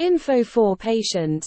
Info for patient.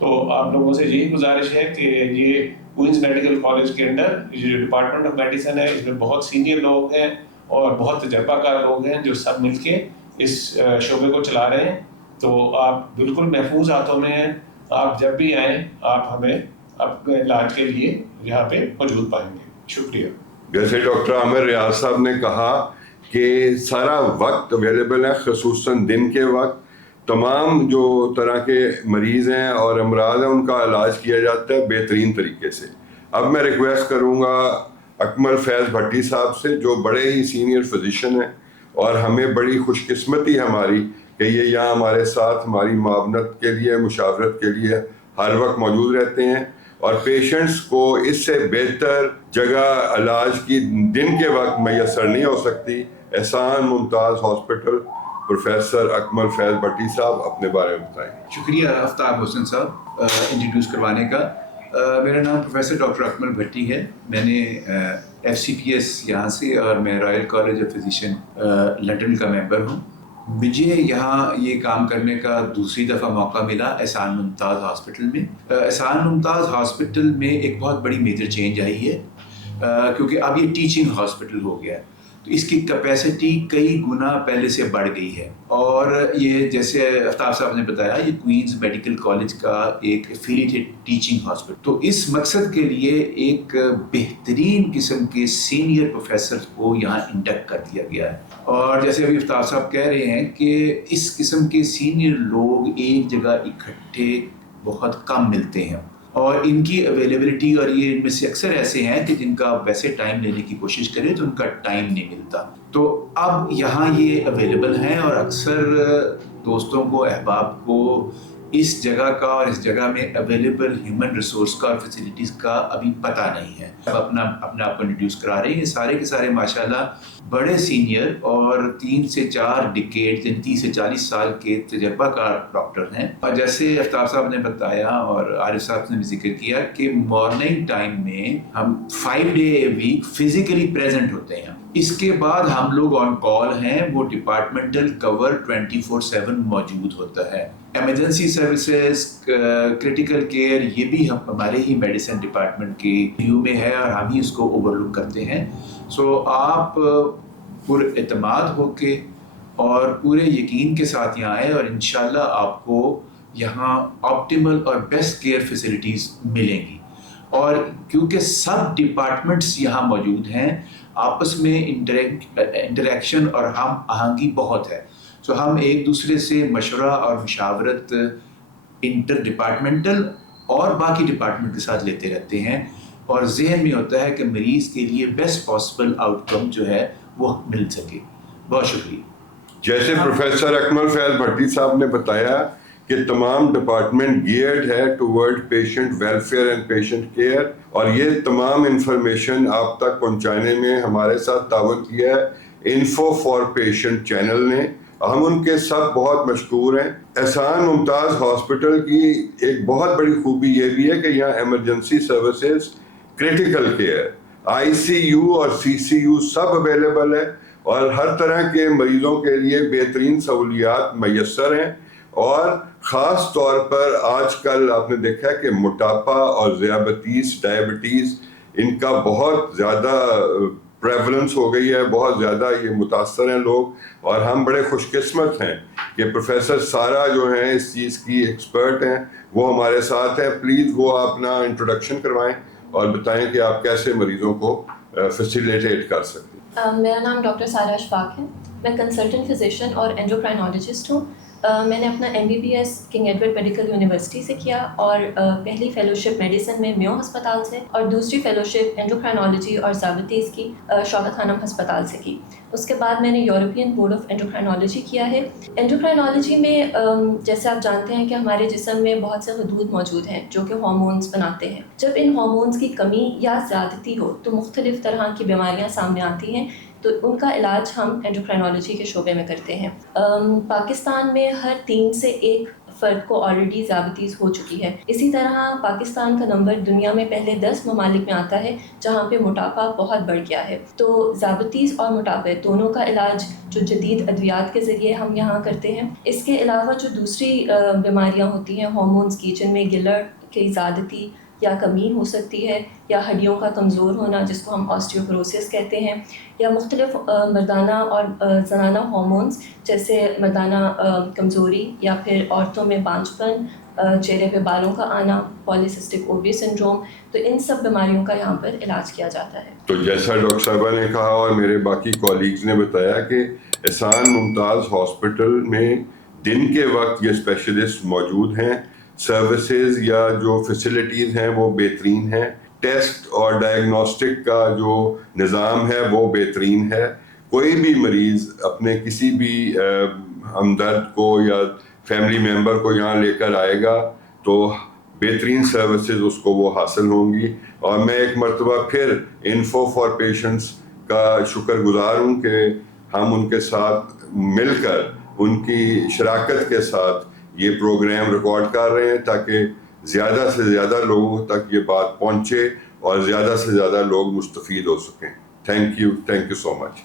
تو آپ لوگوں سے یہی گزارش ہے کہ یہ کوئنز میڈیکل کالج کے اندر جو ڈپارٹمنٹ آف میڈیسن ہے اس میں بہت سینئر لوگ ہیں اور بہت تجربہ کار لوگ ہیں جو سب مل کے اس شعبے کو چلا رہے ہیں. تو آپ بالکل محفوظ ہاتھوں میں ہیں. آپ جب بھی آئیں آپ ہمیں اپنے علاج کے لیے یہاں پہ موجود پائیں گے. شکریہ. جیسے ڈاکٹر عامر ریاض صاحب نے کہا کہ سارا وقت اویلیبل ہے، خصوصاً دن کے وقت تمام جو طرح کے مریض ہیں اور امراض ہیں ان کا علاج کیا جاتا ہے بہترین طریقے سے. اب میں ریکویسٹ کروں گا اکمل فیض بھٹی صاحب سے جو بڑے ہی سینئر فزیشین ہیں اور ہمیں بڑی خوش قسمتی ہے ہماری کہ یہ یہاں ہمارے ساتھ ہماری معاونت کے لیے مشاورت کے لیے ہر وقت موجود رہتے ہیں اور پیشنٹس کو اس سے بہتر جگہ علاج کی دن کے وقت میسر نہیں ہو سکتی. احسان ممتاز ہاسپٹل پروفیسر اکمل فیض بھٹی صاحب اپنے بارے میں بتائیں. شکریہ آفتاب حسن صاحب انٹروڈیوس کروانے کا. میرا نام پروفیسر ڈاکٹر اکمل بھٹی ہے. میں نے ایف سی پی ایس یہاں سے اور میں Royal college of physician London کا ممبر ہوں. مجھے یہاں یہ کام کرنے کا دوسری دفعہ موقع ملا احسان ممتاز ہاسپٹل میں. احسان ممتاز ہاسپٹل میں ایک بہت بڑی میجر چینج آئی ہے کیونکہ اب یہ ٹیچنگ ہاسپٹل ہو گیا ہے تو اس کی کیپیسٹی کئی گنا پہلے سے بڑھ گئی ہے. اور یہ جیسے آفتاب صاحب نے بتایا یہ کوئنز میڈیکل کالج کا ایک ایفیلیٹڈ ٹیچنگ ہاسپٹل. تو اس مقصد کے لیے ایک بہترین قسم کے سینئر پروفیسر کو یہاں انڈکٹ کر دیا گیا ہے. اور جیسے ابھی آفتاب صاحب کہہ رہے ہیں کہ اس قسم کے سینئر لوگ ایک جگہ اکٹھے بہت کم ملتے ہیں اور ان کی اویلیبلٹی اور یہ ان میں سے اکثر ایسے ہیں کہ جن کا ویسے ٹائم لینے کی کوشش کرے تو ان کا ٹائم نہیں ملتا. تو اب یہاں یہ اویلیبل ہیں اور اکثر دوستوں کو احباب کو اس جگہ کا اور اس جگہ میں اویلیبل ہیومن ریسورس کا اور فیسلٹیز کا ابھی پتہ نہیں ہے. اب اپنا آپ کو انٹروڈیوس کرا رہے ہیں. سارے کے سارے ماشاءاللہ بڑے سینئر اور 3 سے 4 ڈیکیڈ 30 سے 40 سال کے تجربہ کار ڈاکٹر ہیں. اور جیسے آفتاب صاحب نے بتایا اور عارف صاحب نے بھی ذکر کیا کہ مارننگ ٹائم میں ہم 5 ڈے اے ویک فزیکلی پریزنٹ ہوتے ہیں. اس کے بعد ہم لوگ آن کال ہیں. وہ ڈپارٹمنٹل کور 24/7 موجود ہوتا ہے. ایمرجنسی سروسز کرٹیکل کیئر یہ بھی ہمارے ہی میڈیسن ڈپارٹمنٹ کے ویو میں ہے اور ہم ہی اس کو اوور لک کرتے ہیں. سو آپ پر اعتماد ہو کے اور پورے یقین کے ساتھ یہاں آئے اور انشاءاللہ آپ کو یہاں آپٹیمل اور بیسٹ کیئر فیسلٹیز ملیں گی. اور کیونکہ سب ڈپارٹمنٹس یہاں موجود ہیں آپس میں انٹریکشن اور ہم آہنگی بہت ہے. سو ہم ایک دوسرے سے مشورہ اور مشاورت انٹر ڈپارٹمنٹل اور باقی ڈپارٹمنٹ کے ساتھ لیتے رہتے ہیں اور ذہن میں ہوتا ہے کہ مریض کے لیے بیسٹ پاسبل آؤٹ کم جو ہے وہ مل سکے. بہت شکریہ. جیسے پروفیسر اکمل فیض بھٹی صاحب نے بتایا کہ تمام ڈپارٹمنٹ گیئرڈ ہے toward patient welfare and patient care اور یہ تمام انفارمیشن آپ تک پہنچانے میں ہمارے ساتھ تعاون کیا ہے انفو فار پیشنٹ چینل نے. ہم ان کے سب بہت مشکور ہیں. احسان ممتاز ہاسپٹل کی ایک بہت بڑی خوبی یہ بھی ہے کہ یہاں emergency services critical care I C U اور C C you sub available ہے اور ہر طرح کے مریضوں کے لیے بہترین سہولیات میسر ہیں. اور خاص طور پر آج کل آپ نے دیکھا ہے کہ موٹاپا اور ڈائبٹیز ان کا بہت زیادہ پریولنس ہو گئی ہے. بہت زیادہ یہ متاثر ہیں لوگ اور ہم بڑے خوش قسمت ہیں کہ پروفیسر سارا جو ہیں اس چیز کی ایکسپرٹ ہیں وہ ہمارے ساتھ ہیں. پلیز وہ اپنا انٹروڈکشن کروائیں اور بتائیں کہ آپ کیسے مریضوں کو فیسیلیٹیٹ کر سکتے ہیں. میرا نام ڈاکٹر سارا اشفاق ہے. میں کنسلٹنٹ فزیشین اور اینڈوکرائنالوجسٹ ہوں. میں نے اپنا MBBS king Edward medical university سے کیا اور پہلی فیلوشپ میڈیسن میں میو ہسپتال سے اور دوسری فیلوشپ اینڈوکرائنالوجی اور ذیابطیس کی شوکت خانم ہسپتال سے کی. اس کے بعد میں نے یورپین بورڈ آف اینڈوکرائنالوجی کیا ہے. اینڈوکرائنالوجی میں جیسے آپ جانتے ہیں کہ ہمارے جسم میں بہت سے حدود موجود ہیں جو کہ ہارمونز بناتے ہیں. جب ان ہارمونز کی کمی یا زیادتی ہو تو مختلف طرح کی بیماریاں سامنے آتی ہیں تو ان کا علاج ہم اینڈوکرائنالوجی کے شعبے میں کرتے ہیں. پاکستان میں ہر 3 سے 1 فرد کو آلریڈی ذیابیطیز ہو چکی ہے۔ اسی طرح پاکستان کا نمبر دنیا میں پہلے 10 ممالک میں آتا ہے جہاں پہ موٹاپا بہت بڑھ گیا ہے۔ تو ذیابیطیز اور موٹاپے دونوں کا علاج جو جدید ادویات کے ذریعے ہم یہاں کرتے ہیں۔ اس کے علاوہ جو دوسری بیماریاں ہوتی ہیں ہارمونز کی، جن میں گلر کی زیادتی یا کمی ہو سکتی ہے، یا ہڈیوں کا کمزور ہونا جس کو ہم آسٹیوپروسس کہتے ہیں، یا مختلف مردانہ اور زنانہ ہارمونز جیسے مردانہ کمزوری، یا پھر عورتوں میں بانجھپن، چہرے پہ بالوں کا آنا، پالیسسٹک اووری سنڈروم، تو ان سب بیماریوں کا یہاں پر علاج کیا جاتا ہے۔ تو جیسا ڈاکٹر صاحبہ نے کہا اور میرے باقی کولیگز نے بتایا کہ احسان ممتاز ہاسپٹل میں دن کے وقت یہ اسپیشلسٹ موجود ہیں، سروسز یا جو فیسلٹیز ہیں وہ بہترین ہیں، ٹیسٹ اور ڈائگنوسٹک کا جو نظام ہے وہ بہترین ہے۔ کوئی بھی مریض اپنے کسی بھی ہمدرد کو یا فیملی ممبر کو یہاں لے کر آئے گا تو بہترین سروسز اس کو وہ حاصل ہوں گی۔ اور میں ایک مرتبہ پھر انفو فار پیشنٹس کا شکر گزار ہوں کہ ہم ان کے ساتھ مل کر ان کی شراکت کے ساتھ یہ پروگرام ریکارڈ کر رہے ہیں تاکہ زیادہ سے زیادہ لوگوں تک یہ بات پہنچے اور زیادہ سے زیادہ لوگ مستفید ہو سکیں۔ Thank you so much.